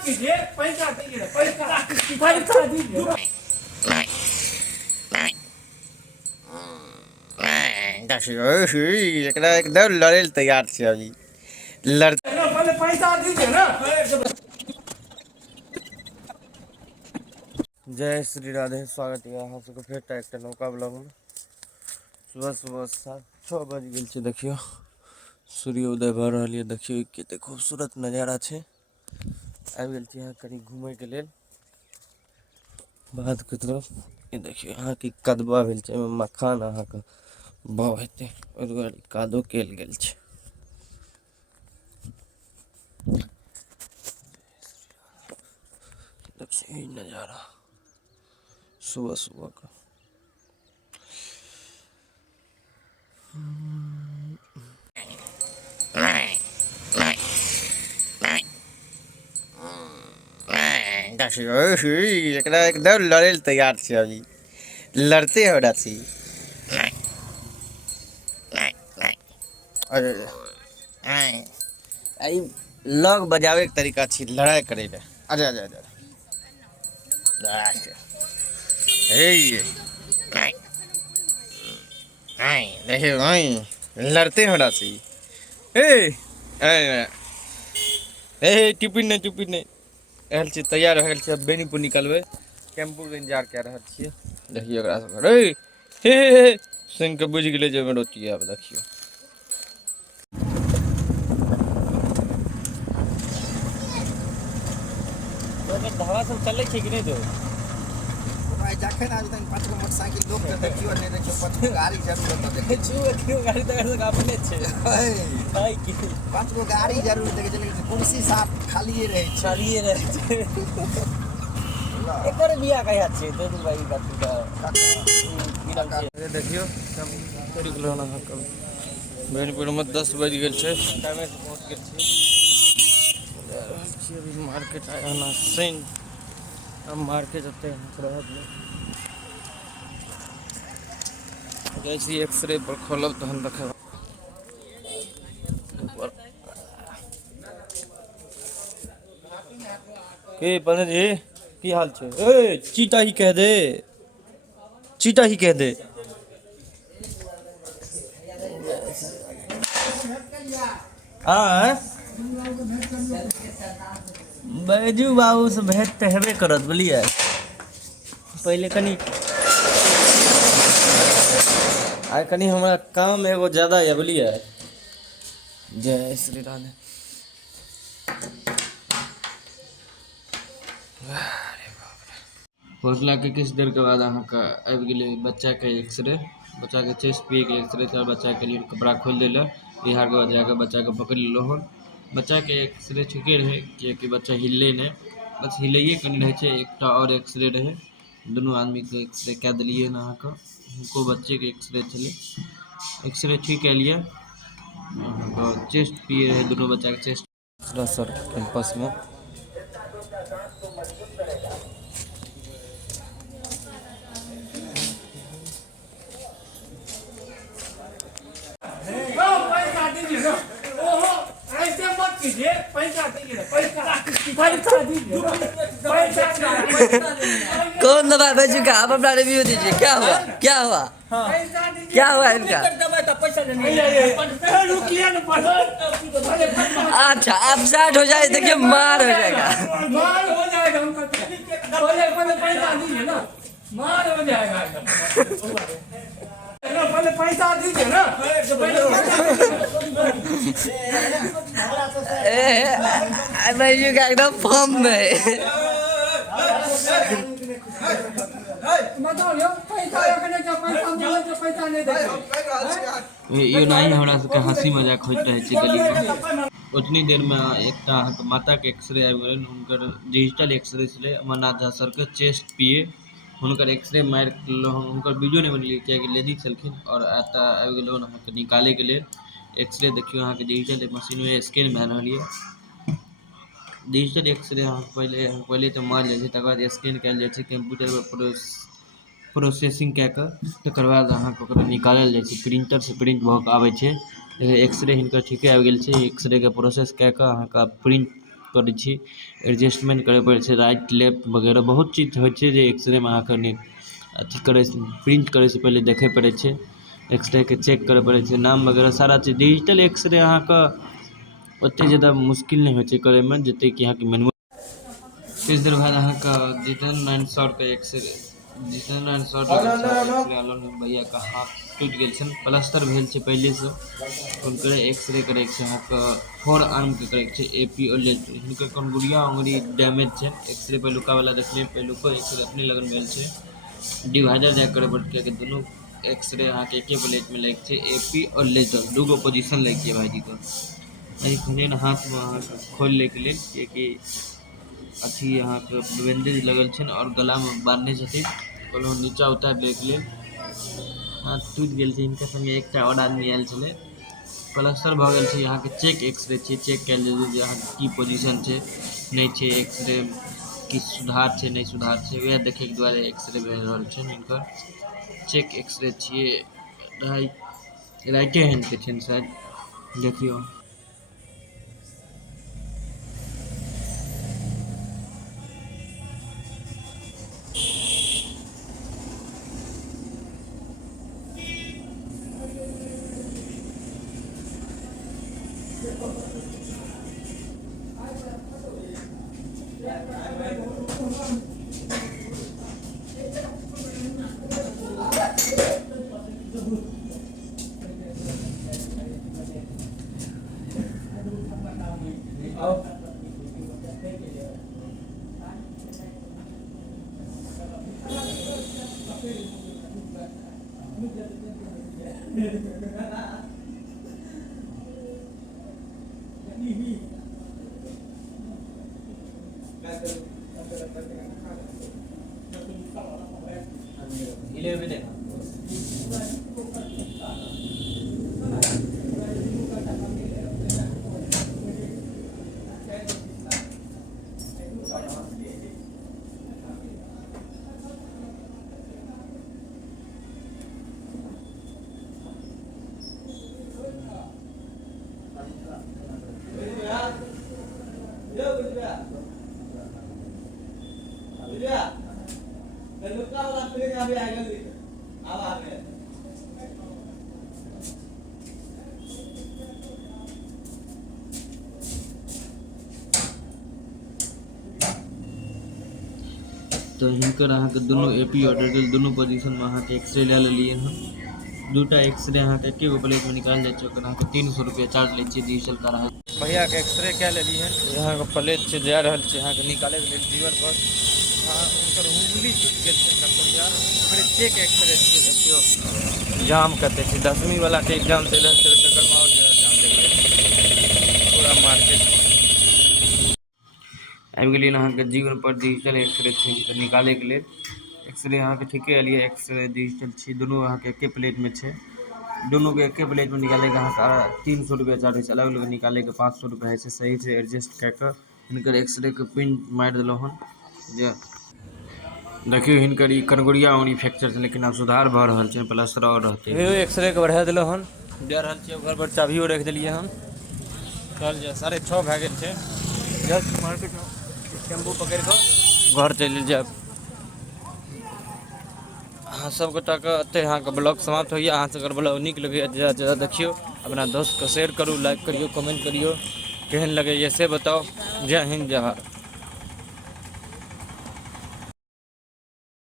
मत कीजिए, पैसा दीजिए, पैसा दीजिए। एकदम लड़े तैयार छे अभी लड़ते। पहले पैसा दीजिए ना। जय श्री राधे, स्वागत है अहाँ सबके फेर एकटा नौका ब्लॉग में। सुबह सुबह 6 बज गेल छै, देखियो सूर्योदय भऽ रहल है। देखियो कते खूबसूरत नजारा छै। आबि गेल छी यहाँ कनी घूमय के लेल बाध के तरफ। ये देखियो यहाँ की कदबा भेल छै, मखान अहाँ के बाव हेतै, ओहि दुआरे कादो केल गेल छै। देखिए ई नजारा सुबह सुबह का। एकदम लड़े तैयार छे अभी लड़ते हो रही। लग बजावे के तरीका छी लड़ाई करे ले। आजा आजा आजा देखिए लड़ते हो रही। टिफिन नहीं एहल छी, तैयार हो गए। अब बेनीपुर निकलबे, टेम्पू के इंतजार कर रहे छे। देखिए ओकरा सब हे सुन के बुझ गए जे रोटी। अब देखियो धावा सब चले छे कि नहीं तो जखन आज तक 5 गो मोटरसाइकिल लोग के देखियो नहीं देखियो, 5 गो गाड़ी जरूर होता देखे क्यों गाड़ी तक अपने छे। हाय की 5 गो गाड़ी जरूर देखे, लेकिन कुर्सी साफ खालिए रहे छे। एकर बिया कहिया छे तो भाई बात का। ये देखियो सब निकलो ना कब बेनीपुर में 10 बज गेल छे, टाइम से पहुंच गेल छे। अभी मार्केट आया ना सेन, अब मार्केट जाते हैं थोड़ा जैसे एक्सरे पर खोलब तो हम देखे के पंडित जी की हाल छे। ए चीटा ही कह दे, चीटा ही कह दे। हाँ बैजू बाबू से भेंट तो हेबे करत बोलिए। पहले कनी आइ कनी हमारा काम एगो ज्यादा है बोलिए। जय श्री राधे। पहुँचला के किछु देर के बाद अहाँ के आबि गेलै बच्चा के एक्सरे, बच्चा के चेस्ट पिए के एक्सरे था। बच्चा के लिए कपड़ा खोल देला, बिहार के बाद जाकर बच्चा के पकड़ लेलो हन। बच्चा के एक्सरे ठीके रहे कि बच्चा हिले नहीं, बस हिलैये कनी रहे छे। एकटा और एक्सरे रहे, दोनों आदमी के एक्सरे कह दिलिए ना अहाँ के। उनको बच्चे के एक्सरे चले, एक्सरे ठीक है लिए। चेस्ट पिए रहे दोनों बच्चा के चेस्ट सर कैंपस में। पैसा दीजिए ना। ओहो ऐसे मत कीजिए, पैसा दीजिए, पैसा दीजिए, कौन दवा भेजूंगा? आप अपना रिव्यू दीजिए। क्या हुआ क्या हुआ क्या हुआ इनका? अच्छा आप 60 हो जाए, देखिए मार हो जाएगा। मार हो जाएगा हमको। पैसा दीजिए ना, मार हो जाएगा। पहले पैसा दीजिए ना। भेजूंगा एकदम फॉर्म में। ये नहीं हमरा सबके हंसी मजाक होइत रहे छे गली में। उतनी देर में एकटा माता के एक्सरे आबि गेलै। हुनकर डिजिटल एक्सरे छलै अमरनाथ झा सर के चेस्ट पिए। हुनकर एक्सरे मारि लेलो, हुनकर वीडियो नहीं बनेलिए कियाकि लेडीज छलखिन और एतऽ आबि गेलो अहाँ के निकाले के लेल एक्सरे। देखियो अहाँ के डिजिटल मशीन में स्कैन भए रहल है। डिजिटल एक्सरे अहाँ पहले तो मारि जाइ छै, तकर बाद स्कैन कयल जाइ छै कंप्यूटर पर प्रोसेसिंग कए कऽ, तकर बाद अहाँ के ओकरा निकालल जाइ छै। प्रिंटर से प्रिंट भऽ कऽ आबै छै। एक्सरे हिनकर ठीके आबि गेल छै। एक्सरे के प्रोसेस कए कऽ अहाँ के प्रिंट करै छी, एडजस्टमेंट करय पड़ै छै, राइट लेफ्ट वगैरह बहुत चीज होइ छै जे एक्सरे में अहाँके अथी करे प्रिंट करे से पहले देखे पड़े छै, एक्सरे के चेक करे पड़े छै, नाम वगैरह सारा चीज। डिजिटल एक्सरे अहाँके ओते ज़्यादा मुश्किल नहीं होइ छै करे में जते कि अहाँके मैनुअल। किछु देर बाद अहाँके जितेंद्र नारायण सर के एक्सरे भैया के हाथ टूटि गेल छनि, प्लास्टर भेल छै पहले से, हुनकर एक्सरे करे के अहाँके 4 आर्म के करे के एपी और लेफ्ट, हिनकर कनगुड़िया अंगुरी डैमेज छै। एक्सरे पहिलुका वाला देखलिए, पहिलुको एक्सरे अपने लगन भेल छै, डिवाइडर जाके करे पड़ते कि दोनों एक्सरे अहाँके एके प्लेट में लगे छै, एपी और लेजर दूगो पोजीशन लगे छै भाईजी के। एखन हाथ में अहाँके खोल ले के लेल कि अथी अहाँके बैंडेज लगल छै और गला में बांधने छथिन, कहलहुँ नीचा उतार ले के लेल। हाथ टूटि गेल छै, हिनका संगे एकटा और आदमी आयल छलै, प्लास्टर भऽ गेल छै। अहाँके चेक एक्सरे छै, चेक कयल जेतै जे अहाँके की पोजीशन छै नहीं छै, एक्सरे किछु सुधार छै नहीं सुधार छै, वएह देखैके दुआरे एक्सरे भऽ रहल छै हिनकर। चेक एक्सरे छियै, राइटे हैंड के छनि शायद, देखियौ। तो हिनकर अहाँके दुनू एपी और डिटेल दुनू पोजीशन में अहाँके एक्सरे ले लेलिए हन। दूटा एक्सरे अहाँके एके गो प्लेट में निकाल जाए छै, ओकर अहाँके 300 रुपया चार्ज ले छियै डिजिटल का रहा। भैया के एक्सरे क्या ले लिए हैं, यहाँ के प्लेट से जा रहल छै, यहाँ के निकाले के लिए लीवर पर। हाँ उनकर उंगली टूट गेल छै कनगुड़िया, ओकरे चेक एक्सरे छियै, देखियो जाम कते छै। 10वीं वाला के एग्जाम चल रहल छै, चक्कर में और जाम लग पूरा मार्केट आबि गेलिए अहाँके जीवन पर डिजिटल एक्सरे छै निकाले के लेल। एक्सरे अहाँके ठीके एलिए, एक्सरे डिजिटल छी, दुनू अहाँके एके प्लेट में छै, दुनू के एके प्लेट में निकाले के अहाँके 300 रुपया चार्ज है, अलग अलग निकाले के 500 रुपया है, सही से एडजस्ट कऽ के हिनकर एक्सरे के प्रिंट मारि देलहुँ हन। जे देखियो हिनकर ई कनगुड़िया अंगुरी फ्रैक्चर छै, लेकिन आब सुधार भऽ रहल छै, प्लास्टर और रहतै। एक्सरे के बढ़ा देलहुँ हन, जा रहल छियै घर पर, चाभियो रख देलिए हन। चल जा 6:30 भए गेल छै, जस्ट मार्केट में टेम्पू पकड़ कऽ घर चलि जायब। अहाँ सब गोटा के एते अहाँ के ब्लॉग समाप्त होइए। अहाँ सब ब्लॉग नीक लगैए ज़्यादा ज़्यादा देखियो, अपना दोस्त के शेयर करू, लाइक करियो, कमेंट करियो, केहन लगैए से बताओ। जय हिंद जय भारत।